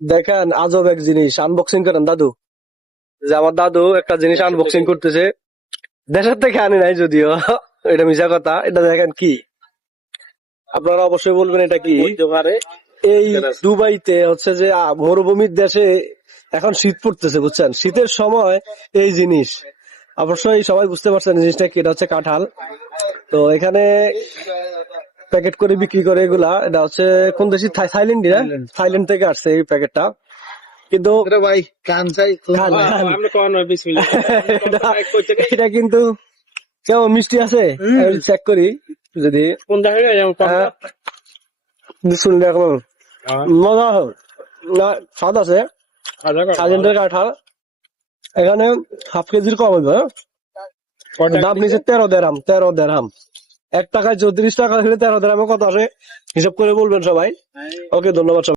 দেখেন আজব এক জিনিস আনবক্সিং করেন দাদু। যে আমার দাদু একটা জিনিস আনবক্সিং করতেছে, দেশের থেকে আনি নাই যদিও, এটা মিশা কথা। এটা দেখেন কি, আপনারা অবশ্যই বলবেন এটা কি। এই দুবাইতে হচ্ছে যে মরুভূমির দেশে এখন শীত পড়তেছে, বুঝছেন, শীতের সময় এই জিনিস অবশ্যই সবাই বুঝতে পারছেন জিনিসটা কি। এটা হচ্ছে কাঁঠাল। তো এখানে প্যাকেট করে বিক্রি করে এগুলা। এটা হচ্ছে কোন দেশি, থাইল্যান্ড না, থাইল্যান্ড থেকে আসছে এই প্যাকেটটা। কিন্তু ভাই কান চাই খান, খান। এটা কিন্তু কেমন মিষ্টি আছে চেক করি যদি। শুনলে এখন মজা হবে না, স্বাদ আছে। থাইল্যান্ডের কাঁঠাল এখানে হাফ কেজির কম হবে। দাম নিচে 13 দেড়হাম। 1 টাকায় 34 টাকা হলে 13 দেড়হামে কত আসে হিসাব করে বলবেন সবাই। ওকে, ধন্যবাদ সবাই।